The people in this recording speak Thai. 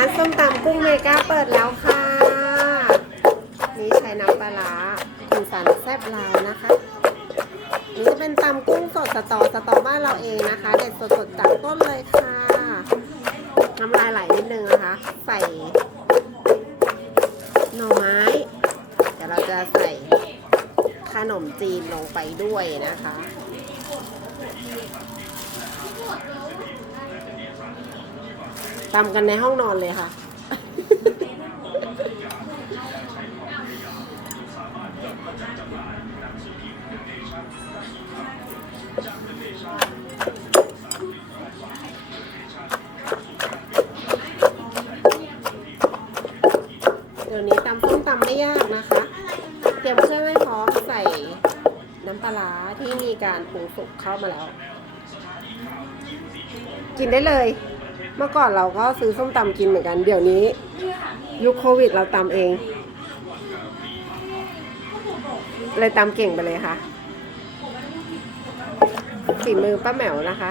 านส้มตำกุ้งเมกาเปิดแล้วค่ะ นี่ใช้น้ำปลาร้าคุณสันแซ่บลาวนะคะ นี่จะเป็นตำกุ้งสดสตอสตอบ้านเราเองนะคะ เด็ดสดๆจากต้นเลยค่ะน้ำลายไหลนิดนึงนะคะ ใส่หน่อไม้เดี๋ยวเราจะใส่ขนมจีนลงไปด้วยนะคะ ตำกันในห้องนอนเลยค่ะ เดี๋ยวนี้ตำส้มตำไม่ยากนะคะเตรียมเครื่องให้พร้อมใส่น้ำปลาร้าที่มีการปรุงสุกเข้ามาแล้ว กินได้เลย เมื่อก่อนเราก็ซื้อส้มตำกินเหมือนกัน เดี๋ยวนี้ ยุคโควิดเราตำเอง เลยตำเก่งไปเลยค่ะฝีมือป้าแหมวนะคะ